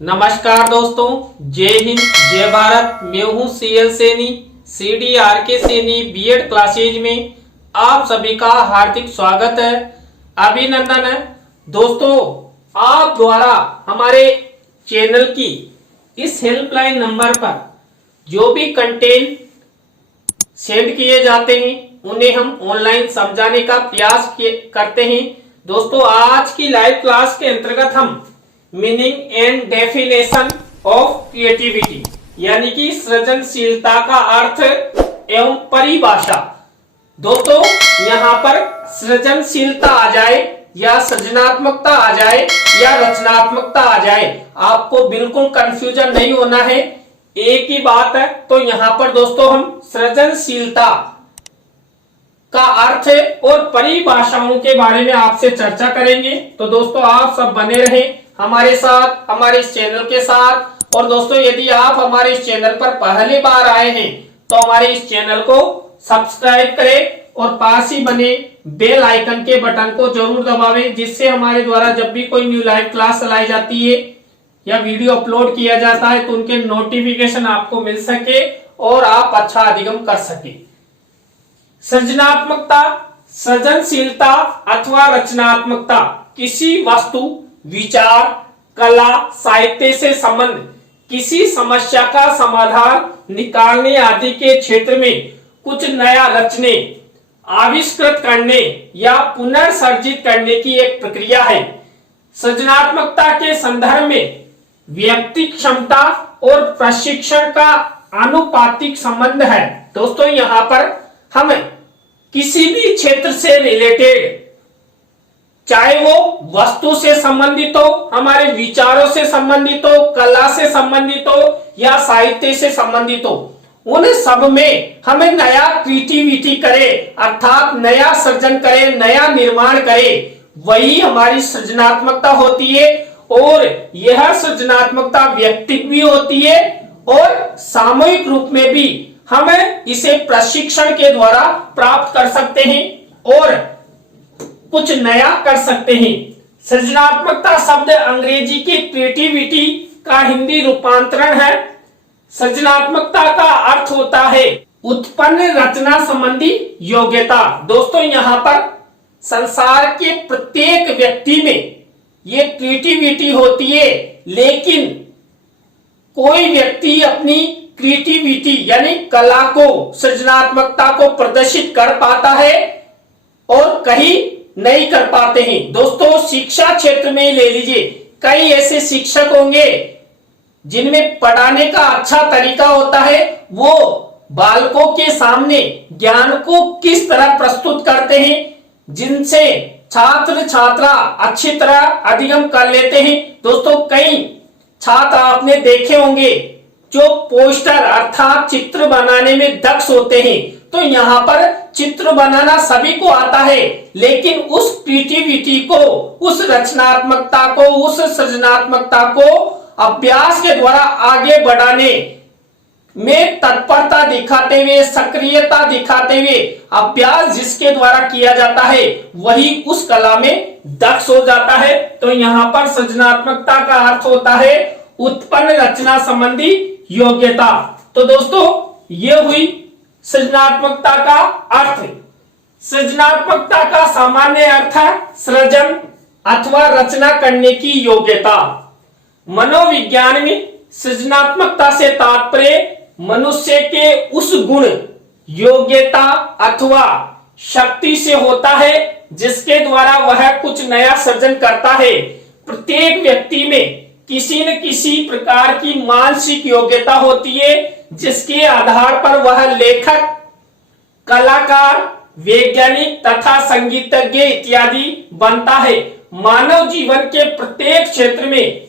नमस्कार दोस्तों, जय हिंद जय भारत। मैं हूं CL Saini, CDRK Saini BEd classes में आप सभी का हार्दिक स्वागत है, अभिनंदन है। दोस्तों, आप द्वारा हमारे चैनल की इस हेल्पलाइन नंबर पर जो भी कंटेंट सेंड किए जाते हैं उन्हें हम ऑनलाइन समझाने का प्रयास करते हैं। दोस्तों, आज की लाइव क्लास के अंतर्गत हम meaning and definition of creativity यानी कि सृजनशीलता का अर्थ एवं परिभाषा। दोस्तों, यहाँ पर सृजनशीलता आ जाए या सृजनात्मकता आ जाए या रचनात्मकता आ जाए, आपको बिल्कुल कंफ्यूजन नहीं होना है, एक ही बात है। तो यहाँ पर दोस्तों हम सृजनशीलता का अर्थ और परिभाषाओं के बारे में आपसे चर्चा करेंगे। तो दोस्तों, आप सब बने रहें हमारे साथ, हमारे इस चैनल के साथ। और दोस्तों, यदि आप हमारे इस चैनल पर पहली बार आए हैं तो हमारे इस चैनल को सब्सक्राइब करें और पास ही बने बेल आइकन के बटन को जरूर दबावें, जिससे हमारे द्वारा जब भी कोई न्यू लाइव क्लास चलाई जाती है या वीडियो अपलोड किया जाता है तो उनके नोटिफिकेशन आपको मिल सके और आप अच्छा अधिगम कर सके। सृजनात्मकता, सृजनशीलता अथवा रचनात्मकता किसी वस्तु, विचार, कला, साहित्य से संबंध, किसी समस्या का समाधान निकालने आदि के क्षेत्र में कुछ नया रचने, आविष्कृत करने या पुनर्सर्जित करने की एक प्रक्रिया है। सृजनात्मकता के संदर्भ में व्यक्ति क्षमता और प्रशिक्षण का आनुपातिक संबंध है। दोस्तों, यहाँ पर हम किसी भी क्षेत्र से रिलेटेड, चाहे वो वस्तु से संबंधित हो, हमारे विचारों से संबंधित हो, कला से संबंधित हो या साहित्य से संबंधित हो, उन सब में हमें नया क्रिएटिविटी करे, अर्थात नया सृजन करे, नया निर्माण करे, वही हमारी सृजनात्मकता होती है। और यह सृजनात्मकता व्यक्तिगत भी होती है और सामूहिक रूप में भी हमें इसे प्रशिक्षण के द्वारा प्राप्त कर सकते हैं और कुछ नया कर सकते हैं। सृजनात्मकता शब्द अंग्रेजी की क्रिएटिविटी का हिंदी रूपांतरण है। सृजनात्मकता का अर्थ होता है उत्पन्न रचना संबंधी योग्यता। दोस्तों, यहाँ पर संसार के प्रत्येक व्यक्ति में ये क्रिएटिविटी होती है, लेकिन कोई व्यक्ति अपनी क्रिएटिविटी यानी कला को, सृजनात्मकता को प्रदर्शित कर पाता है और कहीं नहीं कर पाते हैं। दोस्तों, शिक्षा क्षेत्र में ले लीजिए, कई ऐसे शिक्षक होंगे जिनमें पढ़ाने का अच्छा तरीका होता है, वो बालकों के सामने ज्ञान को किस तरह प्रस्तुत करते हैं, जिनसे छात्र छात्रा अच्छी तरह अधिगम कर लेते हैं। दोस्तों, कई छात्र आपने देखे होंगे जो पोस्टर अर्थात चित्र बनाने में दक्ष होते हैं। तो यहाँ पर चित्र बनाना सभी को आता है, लेकिन उस क्रिएटिविटी को, उस रचनात्मकता को, उस सृजनात्मकता को अभ्यास के द्वारा आगे बढ़ाने में तत्परता दिखाते हुए, सक्रियता दिखाते हुए, अभ्यास जिसके द्वारा किया जाता है वही उस कला में दक्ष हो जाता है। तो यहाँ पर सृजनात्मकता का अर्थ होता है उत्पन्न रचना संबंधी योग्यता। तो दोस्तों, ये हुई सृजनात्मकता का अर्थ। सृजनात्मकता का सामान्य अर्थ है सृजन अथवा रचना करने की योग्यता। मनोविज्ञान में सृजनात्मकता से तात्पर्य मनुष्य के उस गुण, योग्यता अथवा शक्ति से होता है जिसके द्वारा वह कुछ नया सृजन करता है। प्रत्येक व्यक्ति में किसी न किसी प्रकार की मानसिक योग्यता होती है, जिसके आधार पर वह लेखक, कलाकार, वैज्ञानिक तथा संगीतज्ञ इत्यादि बनता है। मानव जीवन के प्रत्येक क्षेत्र में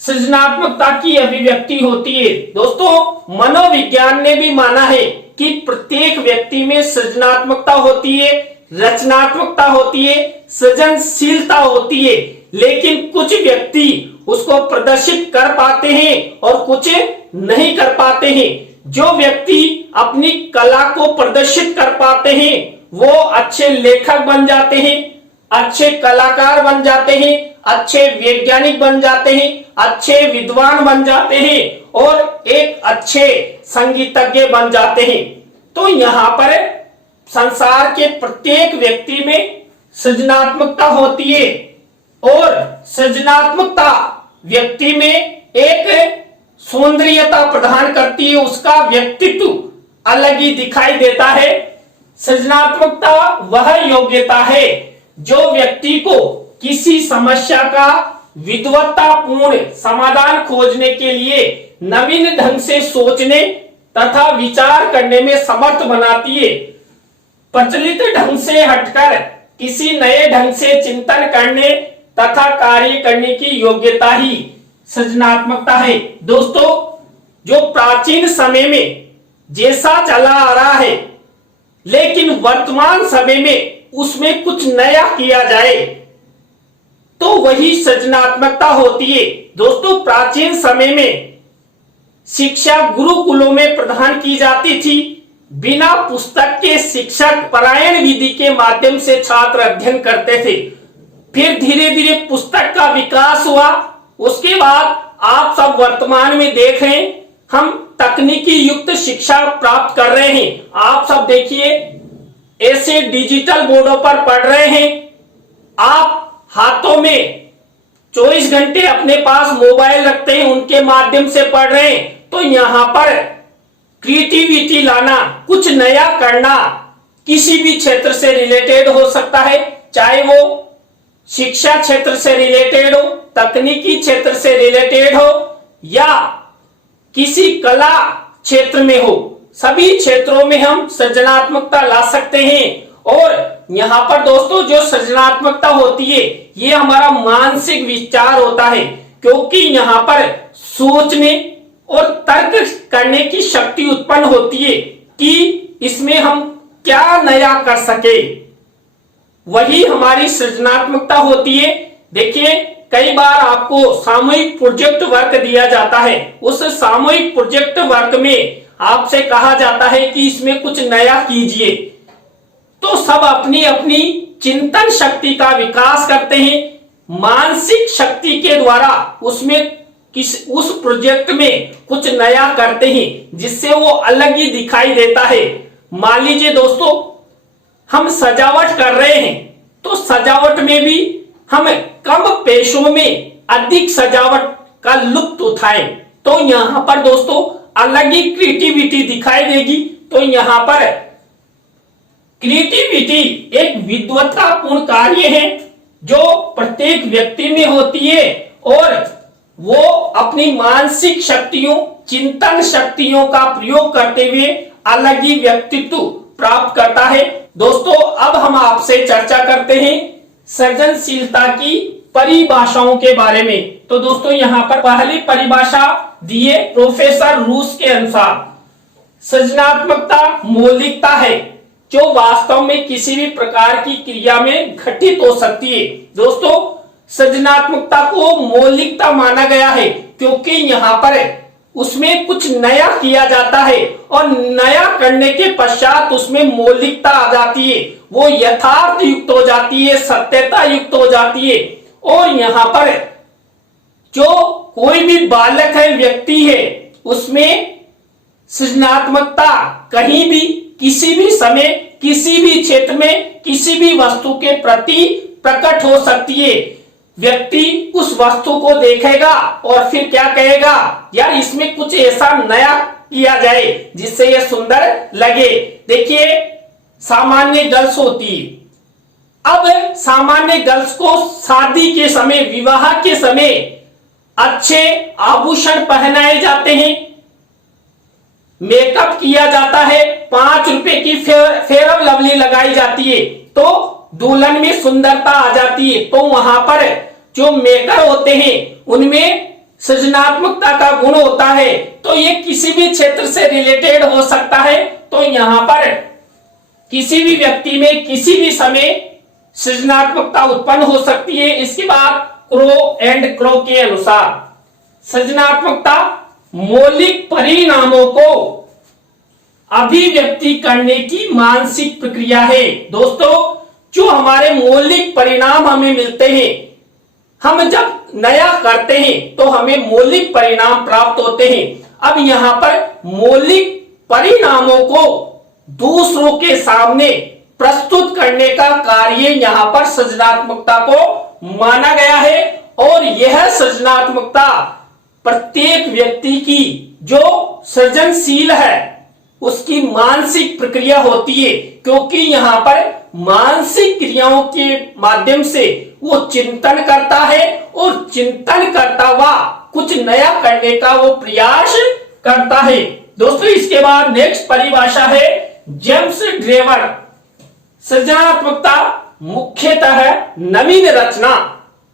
सृजनात्मकता की अभिव्यक्ति होती है। दोस्तों, मनोविज्ञान ने भी माना है कि प्रत्येक व्यक्ति में सृजनात्मकता होती है, रचनात्मकता होती है, सृजनशीलता होती है, लेकिन कुछ व्यक्ति उसको प्रदर्शित कर पाते हैं और कुछ नहीं कर पाते हैं। जो व्यक्ति अपनी कला को प्रदर्शित कर पाते हैं वो अच्छे लेखक बन जाते हैं, अच्छे कलाकार बन जाते हैं, अच्छे वैज्ञानिक बन जाते हैं अच्छे विद्वान बन जाते हैं और एक अच्छे संगीतज्ञ बन जाते हैं। तो यहाँ पर संसार के प्रत्येक व्यक्ति में सृजनात्मकता होती है और सृजनात्मकता व्यक्ति में एक सौंदर्यता प्रदान करती है, उसका व्यक्तित्व अलग ही दिखाई देता है। सृजनात्मकता वह योग्यता है जो व्यक्ति को किसी समस्या का विद्वत्तापूर्ण समाधान खोजने के लिए नवीन ढंग से सोचने तथा विचार करने में समर्थ बनाती है। प्रचलित ढंग से हटकर किसी नए ढंग से चिंतन करने तथा कार्य करने की योग्यता ही सृजनात्मकता है। दोस्तों, जो प्राचीन समय में जैसा चला आ रहा है लेकिन वर्तमान समय में उसमें कुछ नया किया जाए तो वही सृजनात्मकता होती है। दोस्तों, प्राचीन समय में शिक्षा गुरुकुलों में प्रदान की जाती थी। बिना पुस्तक के शिक्षक परायण विधि के माध्यम से छात्र अध्ययन करते थे। फिर धीरे धीरे पुस्तक का विकास हुआ। उसके बाद आप सब वर्तमान में देख रहे हैं, हम तकनीकी युक्त शिक्षा प्राप्त कर रहे हैं। आप सब देखिए, ऐसे डिजिटल बोर्डों पर पढ़ रहे हैं। आप हाथों में 24 घंटे अपने पास मोबाइल रखते हैं, उनके माध्यम से पढ़ रहे हैं। तो यहां पर क्रिएटिविटी लाना, कुछ नया करना किसी भी क्षेत्र से रिलेटेड हो सकता है, चाहे वो शिक्षा क्षेत्र से रिलेटेड हो, तकनीकी क्षेत्र से रिलेटेड हो या किसी कला क्षेत्र में हो। सभी क्षेत्रों में हम सृजनात्मकता ला सकते हैं। और यहाँ पर दोस्तों जो सृजनात्मकता होती है ये हमारा मानसिक विचार होता है, क्योंकि यहाँ पर सोचने और तर्क करने की शक्ति उत्पन्न होती है कि इसमें हम क्या नया कर सके, वही हमारी सृजनात्मकता होती है। देखिए, कई बार आपको सामूहिक प्रोजेक्ट वर्क दिया जाता है। उस सामूहिक प्रोजेक्ट वर्क में आपसे कहा जाता है कि इसमें कुछ नया कीजिए, तो सब अपनी अपनी चिंतन शक्ति का विकास करते हैं। मानसिक शक्ति के द्वारा उस प्रोजेक्ट में कुछ नया करते हैं जिससे वो अलग ही दिखाई देता है। मान लीजिए दोस्तों, हम सजावट कर रहे हैं तो सजावट में भी हम कम पैसों में अधिक सजावट का लुत्फ उठाएं तो यहां पर दोस्तों अलग ही क्रिएटिविटी दिखाई देगी। तो यहां पर क्रिएटिविटी एक विद्वत्तापूर्ण कार्य है जो प्रत्येक व्यक्ति में होती है और वो अपनी मानसिक शक्तियों, चिंतन शक्तियों का प्रयोग करते हुए अलग ही व्यक्तित्व प्राप्त करता है। दोस्तों, अब हम आपसे चर्चा करते हैं सृजनशीलता की परिभाषाओं के बारे में। तो दोस्तों यहाँ पर पहली परिभाषा दी है प्रोफेसर रूस के अनुसार, सृजनात्मकता मौलिकता है जो वास्तव में किसी भी प्रकार की क्रिया में घटित हो सकती है। दोस्तों, सृजनात्मकता को मौलिकता माना गया है क्योंकि यहाँ पर उसमें कुछ नया किया जाता है और नया करने के पश्चात उसमें मौलिकता आ जाती है, वो यथार्थ युक्त हो जाती है, सत्यता युक्त हो जाती है। और यहाँ पर जो कोई भी बालक है, व्यक्ति है, उसमें सृजनात्मकता कहीं भी, किसी भी समय, किसी भी क्षेत्र में, किसी भी वस्तु के प्रति प्रकट हो सकती है। व्यक्ति उस वस्तु को देखेगा और फिर क्या कहेगा, यार इसमें कुछ ऐसा नया किया जाए जिससे यह सुंदर लगे। देखिए, सामान्य गर्ल्स होती है, अब सामान्य गर्ल्स को शादी के समय, विवाह के समय अच्छे आभूषण पहनाए जाते हैं, मेकअप किया जाता है, 5 रुपए की फेयर ऑफ लवली लगाई जाती है तो दुल्हन में सुंदरता आ जाती है। तो वहां पर जो मेकर होते हैं उनमें सृजनात्मकता का गुण होता है। तो ये किसी भी क्षेत्र से रिलेटेड हो सकता है। तो यहां पर किसी भी व्यक्ति में किसी भी समय सृजनात्मकता उत्पन्न हो सकती है। इसके बाद क्रो एंड क्रो के अनुसार सृजनात्मकता मौलिक परिणामों को अभिव्यक्ति करने की मानसिक प्रक्रिया है। दोस्तों, जो हमारे मौलिक परिणाम हमें मिलते हैं हम जब नया करते हैं तो हमें मौलिक परिणाम प्राप्त होते हैं। अब यहाँ पर मौलिक परिणामों को दूसरों के सामने प्रस्तुत करने का कार्य यहाँ पर सृजनात्मकता को माना गया है। और यह सृजनात्मकता प्रत्येक व्यक्ति की जो सृजनशील है उसकी मानसिक प्रक्रिया होती है, क्योंकि यहाँ पर मानसिक क्रियाओं के माध्यम से वो चिंतन करता है और चिंतन करता हुआ कुछ नया करने का वो प्रयास करता है। दोस्तों इसके बाद नेक्स्ट परिभाषा है जेम्स ड्रेवर। सृजनात्मकता मुख्यतः नवीन रचना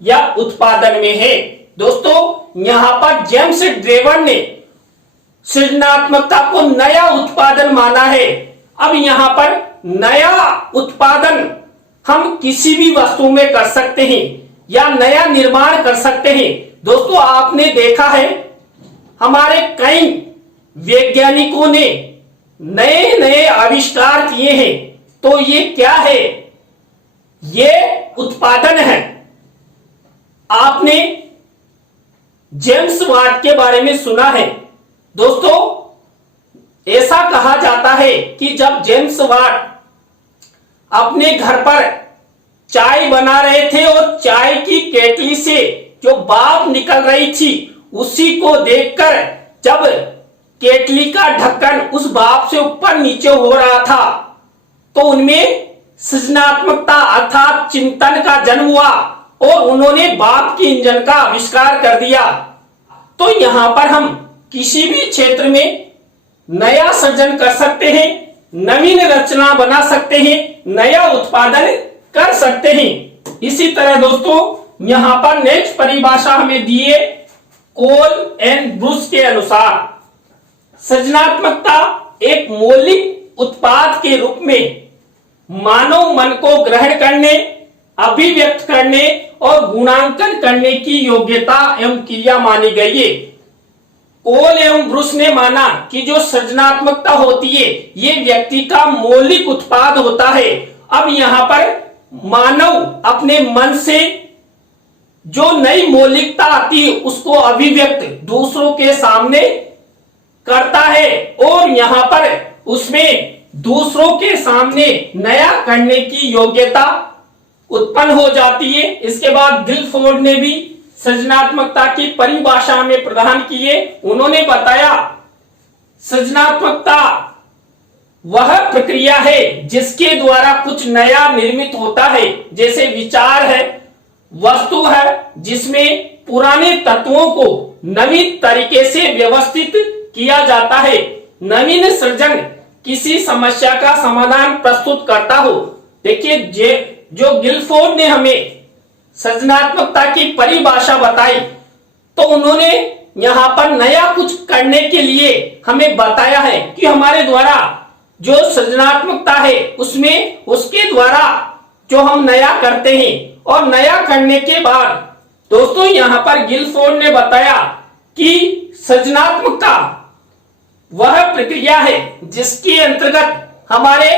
या उत्पादन में है। दोस्तों यहाँ पर जेम्स ड्रेवर ने सृजनात्मकता को नया उत्पादन माना है। अब यहाँ पर नया उत्पादन हम किसी भी वस्तु में कर सकते हैं या नया निर्माण कर सकते हैं। दोस्तों आपने देखा है हमारे कई वैज्ञानिकों ने नए नए आविष्कार किए हैं, तो ये क्या है? ये उत्पादन है। आपने जेम्स वाट के बारे में सुना है। दोस्तों ऐसा कहा जाता है कि जब जेम्स वाट अपने घर पर चाय बना रहे थे और चाय की केतली से जो भाप निकल रही थी उसी को देखकर जब केतली का ढक्कन उस भाप से ऊपर नीचे हो रहा था तो उनमें सृजनात्मकता अर्थात चिंतन का जन्म हुआ और उन्होंने भाप के इंजन का आविष्कार कर दिया। तो यहां पर हम किसी भी क्षेत्र में नया सृजन कर सकते हैं, नवीन रचना बना सकते हैं, नया उत्पादन कर सकते हैं। इसी तरह दोस्तों यहां पर नेक्स्ट परिभाषा हमें दी है कोल एंड ब्रूस के अनुसार सृजनात्मकता एक मौलिक उत्पाद के रूप में मानव मन को ग्रहण करने, अभिव्यक्त करने और गुणांकन करने की योग्यता एवं क्रिया मानी गई है। कोल एवं ब्रूस ने माना कि जो सृजनात्मकता होती है ये व्यक्ति का मौलिक उत्पाद होता है। अब यहाँ पर मानव अपने मन से जो नई मौलिकता आती है उसको अभिव्यक्त दूसरों के सामने करता है और यहाँ पर उसमें दूसरों के सामने नया करने की योग्यता उत्पन्न हो जाती है। इसके बाद गिलफोर्ड ने भी सृजनात्मकता की परिभाषा में प्रदान की है। उन्होंने बताया सृजनात्मकता वह प्रक्रिया है जिसके द्वारा कुछ नया निर्मित होता है, जैसे विचार है, वस्तु है जिसमें पुराने तत्वों को नवीन तरीके से व्यवस्थित किया जाता है। नवीन सृजन किसी समस्या का समाधान प्रस्तुत करता हो। देखिए जो गिलफोर्ड ने हमें सृजनात्मकता की परिभाषा बताई तो उन्होंने यहाँ पर नया कुछ करने के लिए हमें बताया है कि हमारे द्वारा जो सृजनात्मकता है उसमें उसके द्वारा जो हम नया करते हैं और नया करने के बाद दोस्तों यहाँ पर गिलफोर्ड ने बताया कि सृजनात्मकता वह प्रक्रिया है जिसके अंतर्गत हमारे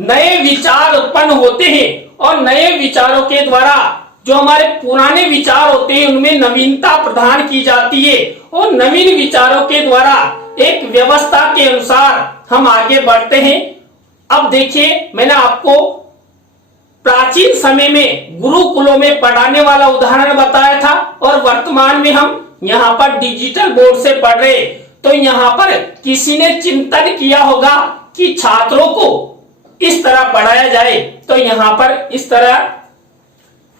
नए विचार उत्पन्न होते हैं और नए विचारों के द्वारा जो हमारे पुराने विचार होते हैं उनमें नवीनता प्रदान की जाती है और नवीन विचारों के द्वारा एक व्यवस्था के अनुसार हम आगे बढ़ते हैं। अब देखिए मैंने आपको प्राचीन समय में गुरुकुलों में पढ़ाने वाला उदाहरण बताया था और वर्तमान में हम यहाँ पर डिजिटल बोर्ड से पढ़ रहे, तो यहाँ पर किसी ने चिंतन किया होगा कि छात्रों को इस तरह पढ़ाया जाए। तो यहाँ पर इस तरह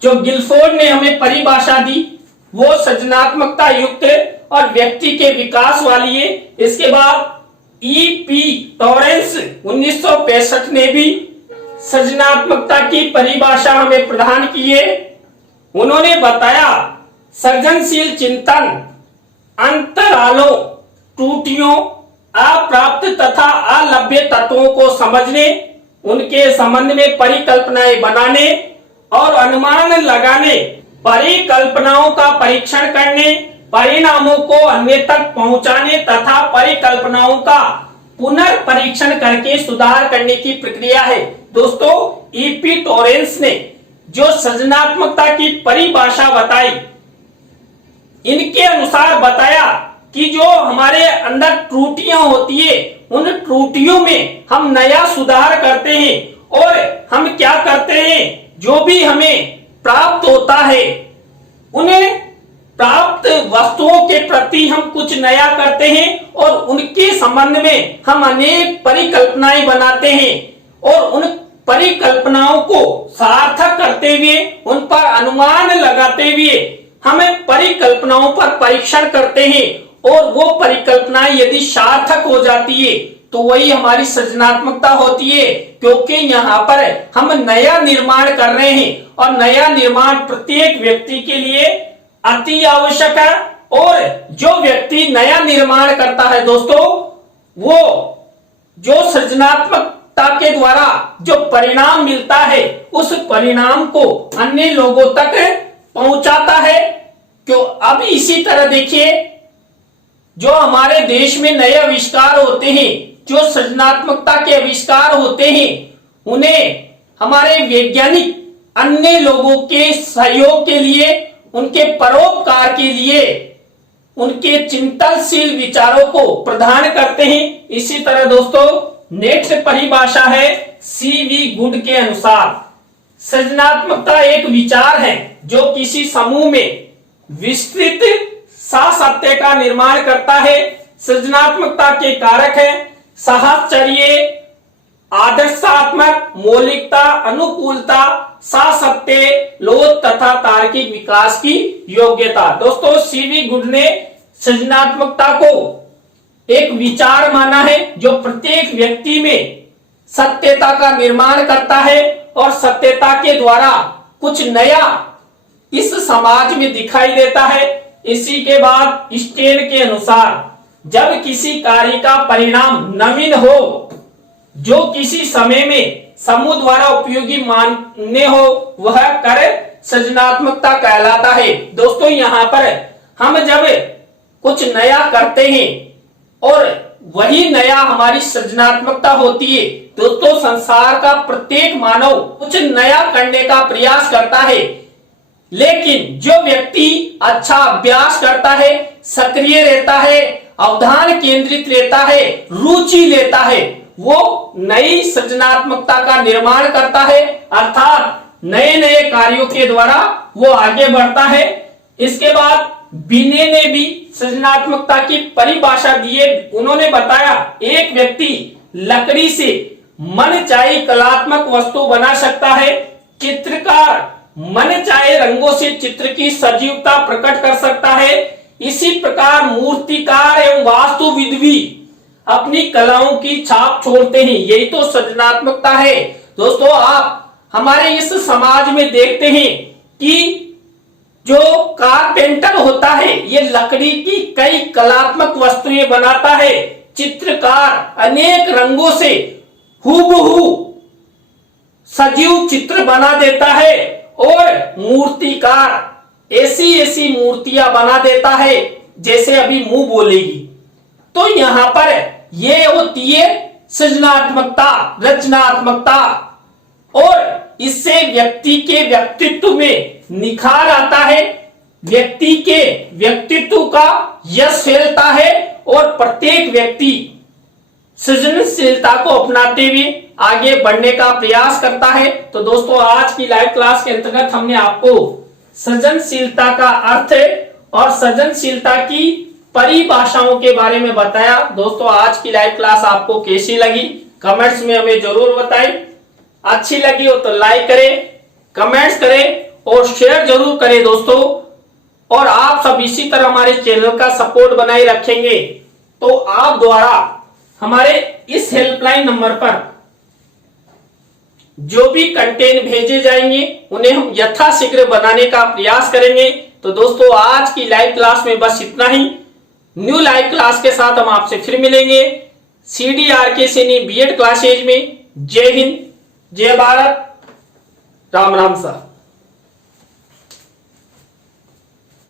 जो गिलफोर्ड ने हमें परिभाषा दी वो सृजनात्मकता युक्त और व्यक्ति के विकास वाली है। इसके बाद E.P. टॉरेंस 1965 ने भी सृजनात्मकता की परिभाषा हमें प्रदान की है। उन्होंने बताया सृजनशील चिंतन अंतरालों, त्रुटियों, अप्राप्त तथा अलभ्य तत्वों को समझने, उनके संबंध में परिकल्पनाएं बनाने और अनुमान लगाने, परिकल्पनाओं का परीक्षण करने, परिणामों को अन्य तक पहुंचाने तथा परिकल्पनाओं का पुनर्परीक्षण करके सुधार करने की प्रक्रिया है। दोस्तों E.P. टॉरेंस ने जो सृजनात्मकता की परिभाषा बताई, इनके अनुसार बताया कि जो हमारे अंदर त्रुटियां होती है, उन त्रुटियों में हम नया सुधार करते हैं और हम क्या करते हैं, जो भी हमें प्राप्त होता है उन्हें प्राप्त वस्तुओं के प्रति हम कुछ नया करते हैं और उनके संबंध में हम अनेक परिकल्पनाएं बनाते हैं और उन परिकल्पनाओं को सार्थक करते हुए, उन पर अनुमान लगाते हुए हमें परिकल्पनाओं पर परीक्षण करते हैं और वो परिकल्पनाएं यदि सार्थक हो जाती है तो वही हमारी सृजनात्मकता होती है, क्योंकि यहाँ पर हम नया निर्माण कर रहे हैं और नया निर्माण प्रत्येक व्यक्ति के लिए अति आवश्यक है। और जो व्यक्ति नया निर्माण करता है दोस्तों, वो जो सृजनात्मकता के द्वारा जो परिणाम मिलता है उस परिणाम को अन्य लोगों तक पहुंचाता है। क्यों? अब इसी तरह देखिए, जो हमारे देश में नए आविष्कार होते हैं, जो सृजनात्मकता के आविष्कार होते हैं, उन्हें हमारे वैज्ञानिक अन्य लोगों के सहयोग के लिए, उनके परोपकार के लिए, उनके चिंतनशील विचारों को प्रदान करते हैं। इसी तरह दोस्तों नेक्स्ट परिभाषा है सीवी गुड के अनुसार, सृजनात्मकता एक विचार है जो किसी समूह में विस्तृत साहचर्य का निर्माण करता है। सृजनात्मकता के कारक है साहचर्य, आदर्शात्मक, मौलिकता, अनुकूलता, साहचर्य, लोक तथा तार्किक विकास की योग्यता। दोस्तों सीवी गुड ने सृजनात्मकता को एक विचार माना है जो प्रत्येक व्यक्ति में सत्यता का निर्माण करता है और सत्यता के द्वारा कुछ नया इस समाज में दिखाई देता है। इसी के बाद स्टेन के अनुसार जब किसी कार्य का परिणाम नवीन हो, जो किसी समय में समूह द्वारा उपयोगी मान्य हो, वह कार्य सृजनात्मकता कहलाता है। दोस्तों यहाँ पर हम जब कुछ नया करते हैं और वही नया हमारी सृजनात्मकता होती है। दोस्तों संसार का प्रत्येक मानव कुछ नया करने का प्रयास करता है, लेकिन जो व्यक्ति अच्छा अभ्यास करता है, सक्रिय रहता है, अवधान केंद्रित रहता है, रुचि लेता है, वो नई सृजनात्मकता का निर्माण करता है, अर्थात नए नए कार्यों के द्वारा वो आगे बढ़ता है। इसके बाद बिने ने भी सृजनात्मकता की परिभाषा दी है। उन्होंने बताया एक व्यक्ति लकड़ी से मनचाही कलात्मक वस्तु बना सकता है, चित्रकार मनचाहे रंगों से चित्र की सजीवता प्रकट कर सकता है। इसी प्रकार मूर्तिकार एवं वास्तुविद भी अपनी कलाओं की छाप छोड़ते हैं। यही तो सृजनात्मकता है। दोस्तों आप हमारे इस समाज में देखते हैं कि जो कारपेंटर होता है ये लकड़ी की कई कलात्मक वस्तुएं बनाता है, चित्रकार अनेक रंगों से हूबहू सजीव चित्र बना देता है और मूर्तिकार ऐसी ऐसी मूर्तियां बना देता है जैसे अभी मुंह बोलेगी। तो यहां पर ये होती है सृजनात्मकता, रचनात्मकता, और इससे व्यक्ति के व्यक्तित्व में निखार आता है, व्यक्ति के व्यक्तित्व का यश फैलता है और प्रत्येक व्यक्ति सृजनशीलता को अपनाते हुए आगे बढ़ने का प्रयास करता है। तो दोस्तों आज की लाइव क्लास के अंतर्गत हमने आपको सृजनशीलता का अर्थ और सृजनशीलता की परिभाषाओं के बारे में बताया। दोस्तों आज की लाइव क्लास आपको कैसी लगी कमेंट्स में हमें जरूर बताएं। अच्छी लगी हो तो लाइक करें, कमेंट्स करें और शेयर जरूर करें दोस्तों। और आप सब इसी तरह हमारे चैनल का सपोर्ट बनाए रखेंगे तो आप द्वारा हमारे इस हेल्पलाइन नंबर पर जो भी कंटेंट भेजे जाएंगे उन्हें हम यथाशीघ्र बनाने का प्रयास करेंगे। तो दोस्तों आज की लाइव क्लास में बस इतना ही। न्यू लाइव क्लास के साथ हम आपसे फिर मिलेंगे CDRK सैनी बीएड क्लासेज में। जय हिंद, जय भारत, राम राम सर।